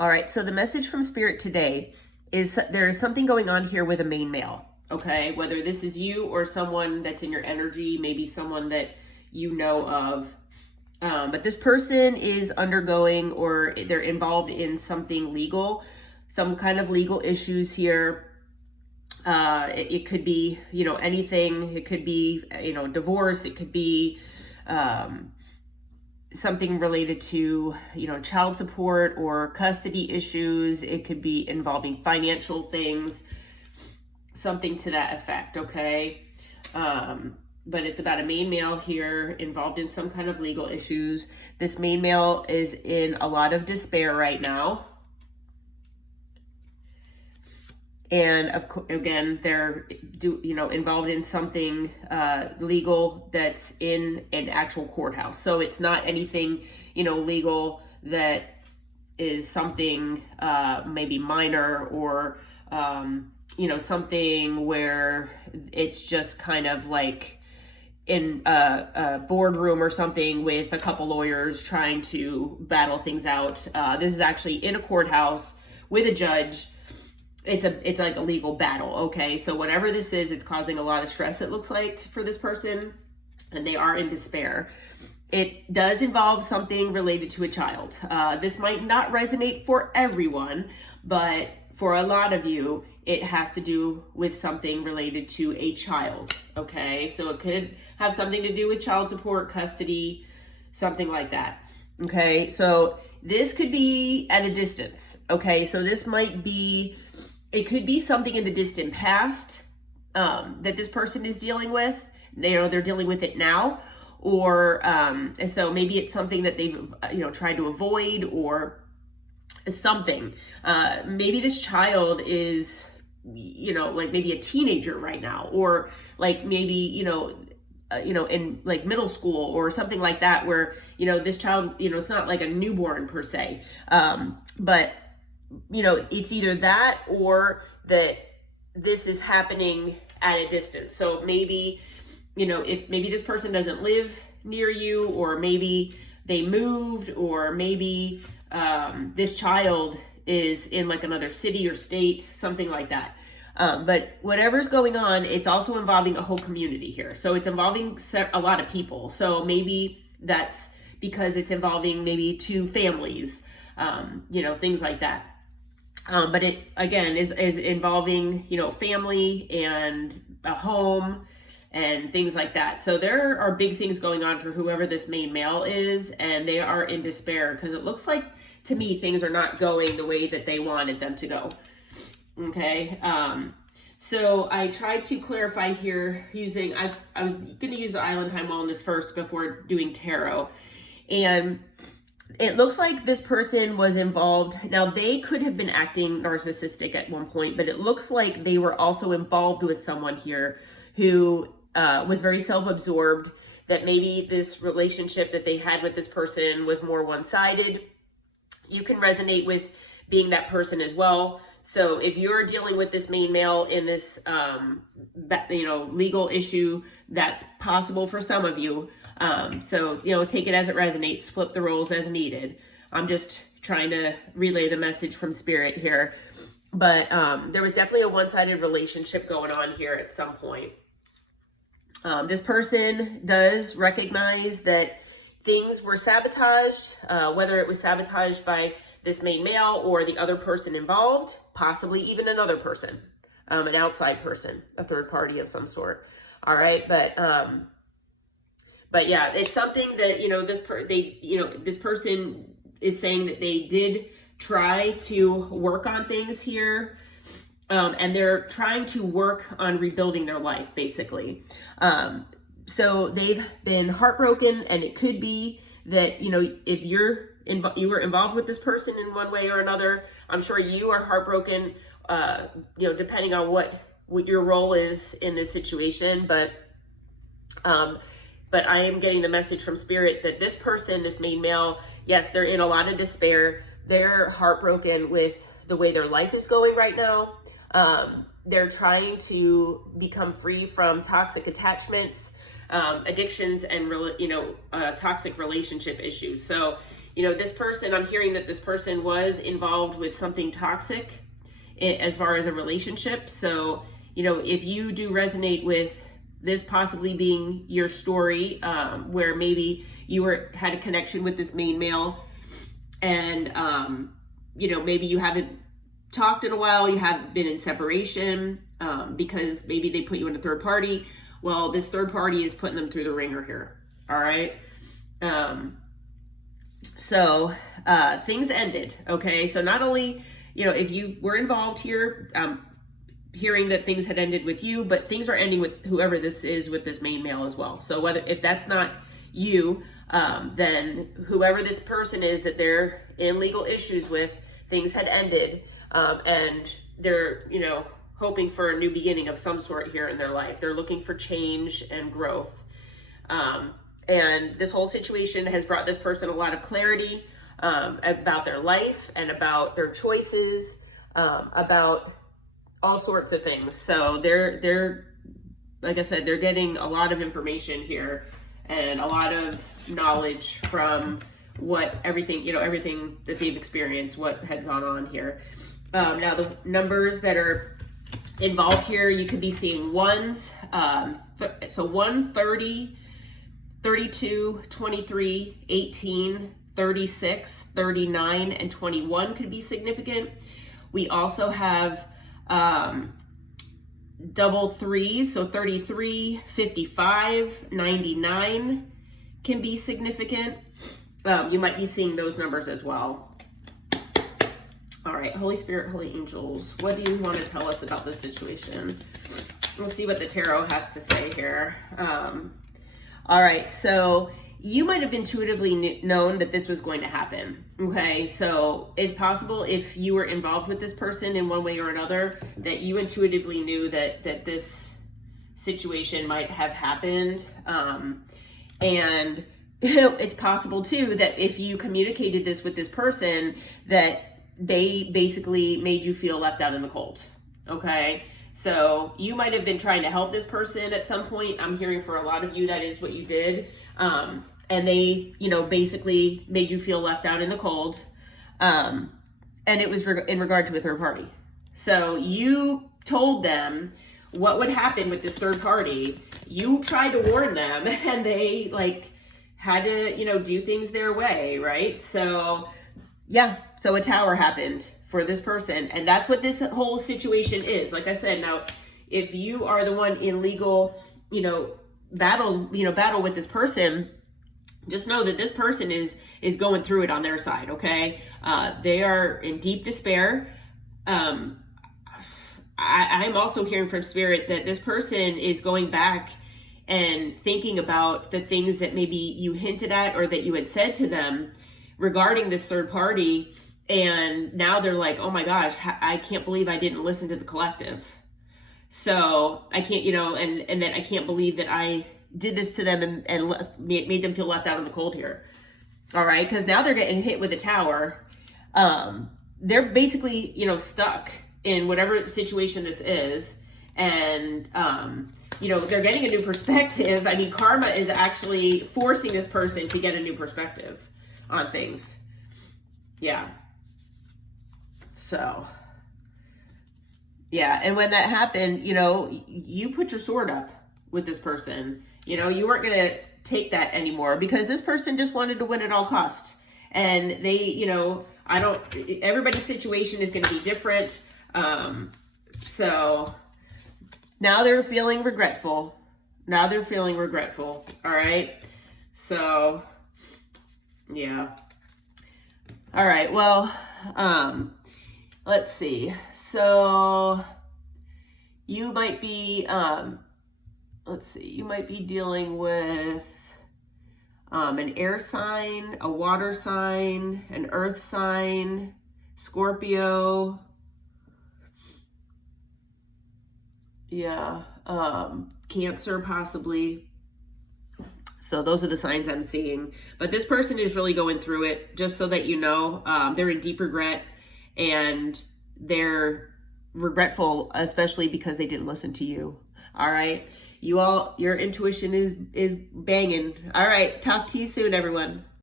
All right, so the message from Spirit today is there is something going on here with a main male, okay? Whether this is you or someone that's in your energy, maybe someone that you know of. But this person is undergoing or they're involved in something legal, some kind of legal issues here. It could be, anything. It could be, divorce. It could be something related to, child support or custody issues. It could be involving financial things, something to that effect, okay? But it's about a main male here involved in some kind of legal issues. This main male is in a lot of despair right now. And again, they're involved in something legal that's in an actual courthouse. So it's not anything, legal that is something maybe minor or, something where it's just kind of like in a boardroom or something with a couple lawyers trying to battle things out. This is actually in a courthouse with a judge. It's like a legal battle, okay? So whatever this is, it's causing a lot of stress, it looks like, for this person, and they are in despair. It does involve something related to a child. This might not resonate for everyone, but for a lot of you, it has to do with something related to a child, okay? So it could have something to do with child support, custody, something like that, okay? So this could be at a distance, okay? So this might be, it could be something in the distant past that this person is dealing with. They're dealing with it now, or so maybe it's something that they've tried to avoid or something. Maybe this child is like maybe a teenager right now, or like maybe in like middle school or something like that, where this child it's not like a newborn per se, but it's either that or that this is happening at a distance. So maybe, if maybe this person doesn't live near you, or maybe they moved, or maybe this child is in like another city or state, something like that. But whatever's going on, it's also involving a whole community here. So it's involving a lot of people. So maybe that's because it's involving maybe two families, things like that. But it, again, is involving, family and a home and things like that. So there are big things going on for whoever this main male is, and they are in despair because it looks like, to me, things are not going the way that they wanted them to go. Okay. So I tried to clarify here using, I was going to use the Island Time Wellness first before doing tarot. And it looks like this person was involved. Now, they could have been acting narcissistic at one point, but it looks like they were also involved with someone here who was very self-absorbed, that maybe this relationship that they had with this person was more one-sided. You can resonate with being that person as well. So if you're dealing with this main male in this, legal issue, that's possible for some of you. So, take it as it resonates, flip the roles as needed. I'm just trying to relay the message from Spirit here. But there was definitely a one-sided relationship going on here at some point. This person does recognize that things were sabotaged, whether it was sabotaged by this main male or the other person involved, possibly even another person, an outside person, a third party of some sort. All right. But yeah, it's something that, this person is saying that they did try to work on things here. And they're trying to work on rebuilding their life, basically. So they've been heartbroken, and it could be that, if you were involved with this person in one way or another, I'm sure you are heartbroken, depending on what your role is in this situation. But I am getting the message from Spirit that this person, this main male, yes, they're in a lot of despair. They're heartbroken with the way their life is going right now. They're trying to become free from toxic attachments, addictions, and toxic relationship issues. So, This person, I'm hearing that this person was involved with something toxic as far as a relationship. So, if you do resonate with this possibly being your story, where maybe you had a connection with this main male, and maybe you haven't talked in a while, you haven't been in separation, because maybe they put you in a third party. Well, this third party is putting them through the ringer here. All right. So things ended. Okay. So not only, if you were involved here, hearing that things had ended with you, but things are ending with whoever this is with this main male as well. So if that's not you, then whoever this person is that they're in legal issues with, things had ended, and they're, hoping for a new beginning of some sort here in their life. They're looking for change and growth. And this whole situation has brought this person a lot of clarity about their life and about their choices, about all sorts of things. So they're like I said, they're getting a lot of information here and a lot of knowledge from everything that they've experienced, what had gone on here. Now the numbers that are involved here, you could be seeing ones. So 1, 30, 32, 23, 18, 36, 39, and 21 could be significant. We also have double threes, so 33, 55, 99 can be significant. You might be seeing those numbers as well. All right, Holy Spirit, Holy Angels, what do you want to tell us about this situation? We'll see what the tarot has to say here. All right, so you might have intuitively known that this was going to happen. Okay, so it's possible if you were involved with this person in one way or another that you intuitively knew that this situation might have happened. And it's possible too that if you communicated this with this person, that they basically made you feel left out in the cold. Okay. So you might have been trying to help this person at some point. I'm hearing for a lot of you, that is what you did. And they, basically made you feel left out in the cold. And it was in regard to a third party. So you told them what would happen with this third party. You tried to warn them and they had to, do things their way. Right. So yeah. So a tower happened for this person. And that's what this whole situation is. Like I said, now, if you are the one in legal, battle with this person, just know that this person is going through it on their side. Okay. They are in deep despair. I'm also hearing from Spirit that this person is going back and thinking about the things that maybe you hinted at or that you had said to them regarding this third party. And now they're like, oh my gosh, I can't believe I didn't listen to the collective. So I can't, and then I can't believe that I did this to them and made them feel left out in the cold here. All right. Cause now they're getting hit with a tower. They're basically, stuck in whatever situation this is. And, they're getting a new perspective. I mean, karma is actually forcing this person to get a new perspective on things. Yeah. So, yeah. And when that happened, you put your sword up with this person. You weren't going to take that anymore because this person just wanted to win at all costs. And they, everybody's situation is going to be different. So now they're feeling regretful. All right. So, yeah. All right. Well, let's see. So you might be, you might be dealing with an air sign, a water sign, an earth sign, Scorpio. Yeah. Cancer possibly. So those are the signs I'm seeing. But this person is really going through it, just so that you know. They're in deep regret, and they're regretful, especially because they didn't listen to you. All right. Your intuition is banging. All right. Talk to you soon, everyone.